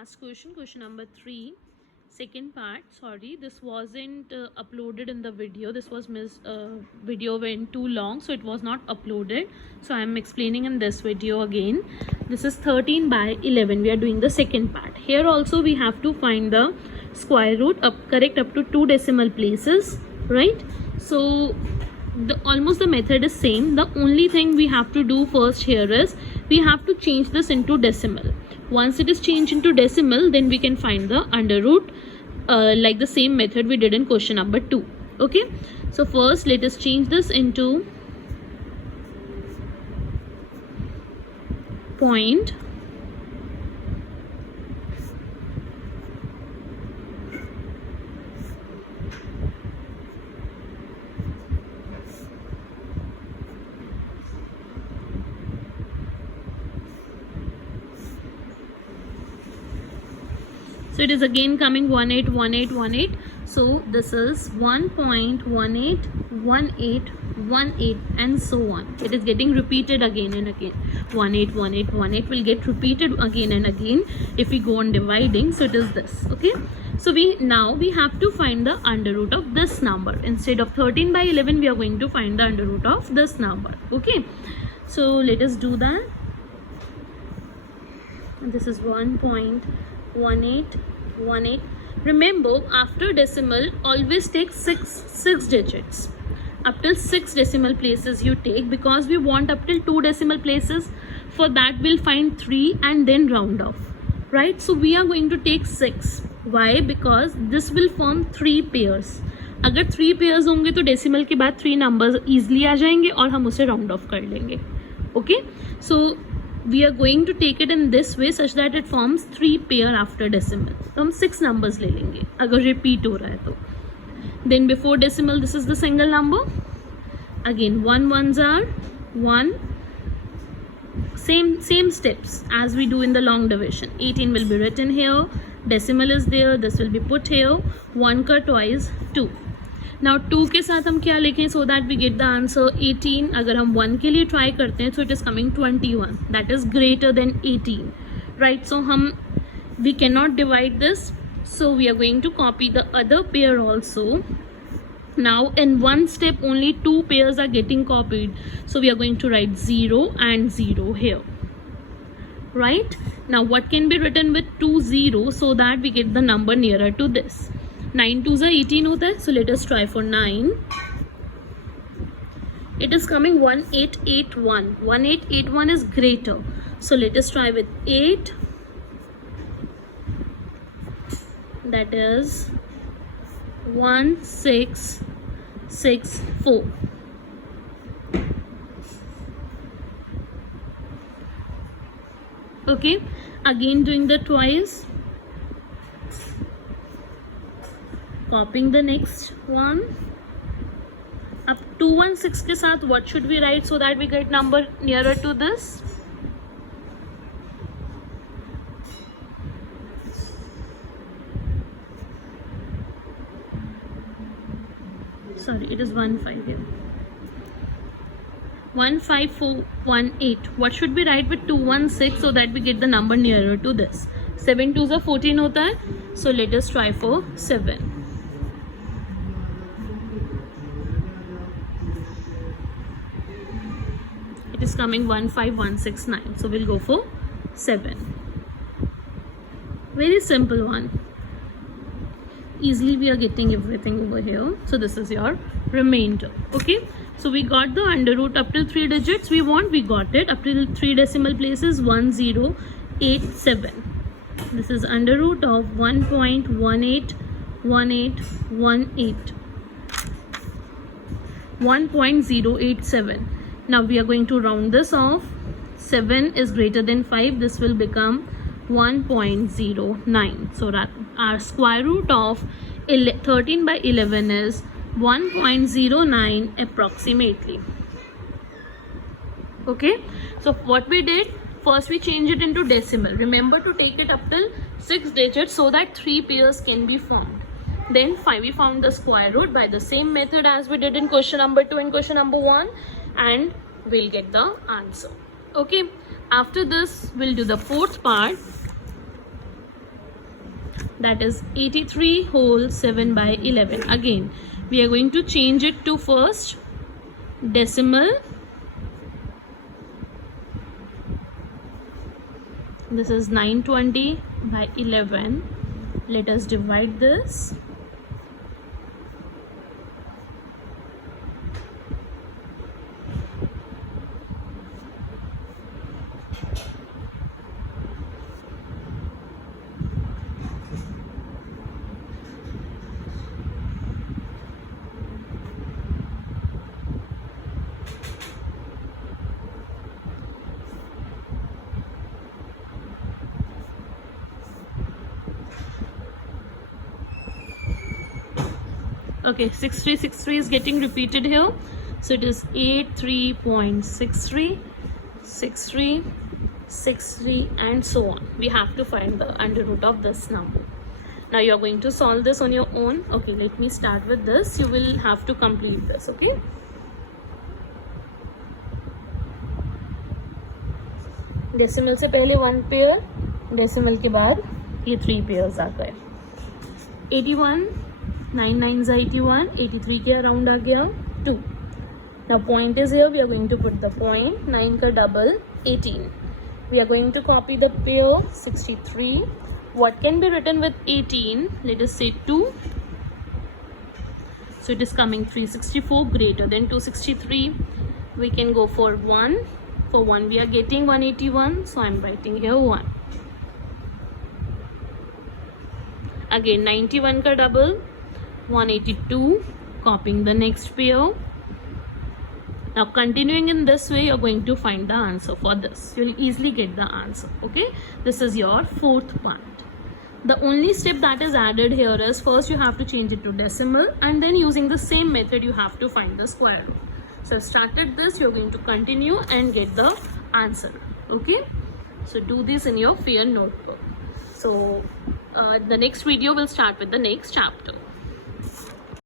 last question, question number 3, second part. Sorry, this wasn't uploaded in the video. This was video went too long, so it was not uploaded. So I am explaining in this video again. This is 13 by 11. We are doing the second part. Here also we have to find the square root correct up to 2 decimal places, right? So almost the method is same. The only thing we have to do first here is we have to change this into decimal. Once it is changed into decimal, then we can find the under root like the same method we did in question number 2. Okay, so first let us change this into point. So it is again coming 181818. So this is 1.181818 and so on. It is getting repeated again and again. 181818 will get repeated again and again if we go on dividing. So it is this. Okay. So we have to find the under root of this number. Instead of 13 by 11, we are going to find the under root of this number. Okay. So let us do that. And this is 1.1818. Remember, after decimal always take six digits. Up till 6 decimal places you take, because we want up till 2 decimal places. For that we'll find 3 and then round off, right? So we are going to take 6. Why? Because this will form 3 pairs. अगर 3 pairs होंगे तो decimal के बाद 3 numbers easily आ जाएंगे और हम उसे round off कर लेंगे. Okay, so we are going to take it in this way such that it forms 3 pair after decimal. तो हम 6 numbers ले लेंगे अगर repeat हो रहा है तो. Then before decimal, this is the single number. Again 1 ones are 1. Same steps as we do in the long division. 18 will be written here. Decimal is there. This will be put here. 1 का twice 2. Now 2 के साथ हम क्या लिखें so that we get the answer 18. अगर हम 1 के लिए try करते हैं so it is coming 21. That is greater than 18. Right? So we cannot divide this. So we are going to copy the other pair also. Now in one step only 2 pairs are getting copied. So we are going to write 0 and 0 here. Right? Now what can be written with 2 0 so that we get the number nearer to this? 9 2s are 18 hota hai. So let us try for 9. It is coming 1881. 1881 is greater. So let us try with 8. That is 1664. Okay, again doing the twice, copying the next one. Up 216 के साथ what should we write so that we get number nearer to this? Sorry, it is 15 here. 15418. What should we write with 216 so that we get the number nearer to this? 7 2s are 14 hota hai. So let us try for 7. It is coming 15169. So we'll go for 7. Very simple one. Easily we are getting everything over here. So this is your remainder. Okay, so we got the under root up till 3 digits we got it up till 3 decimal places. 1087. This is under root of 1.181818. 1.087. Now we are going to round this off. 7 is greater than 5. This will become 1.09. So our square root of 13 by 11 is 1.09 approximately. Okay, so what we did, first we change it into decimal. Remember to take it up till 6 digits so that 3 pairs can be formed. Then we found the square root by the same method as we did in question number 2 and question number 1, and we'll get the answer. Okay, after this we'll do the fourth part. that is 83 whole 7 by 11. Again, we are going to change it to first decimal. This is 920 by 11. Let us divide this. Okay, 6363 is getting repeated here, so it is 83.63, 63, 63, and so on. We have to find the under root of this number. Now you are going to solve this on your own. Okay, let me start with this. You will have to complete this. Okay, decimal से पहले 1 pair, decimal के बाद ये 3 pairs आ गए. 81, 9 9s are 81, 83 के around आ गया 2. Now point is here, we are going to put the point. 9 का double 18. We are going to copy the pair 63. What can be written with 18? Let us say 2. So it is coming 364 greater than 263. We can go for 1. For 1 we are getting 181. So I am writing here 1. Again 91 का double 182. Copying the next pair. Now continuing in this way, you're going to find the answer for this. You'll easily get the answer. Okay, this is your fourth part. The only step that is added here is first you have to change it to decimal, and then using the same method you have to find the square root. So I've started this, you're going to continue and get the answer. Okay, so do this in your fair notebook. So the next video will start with the next chapter.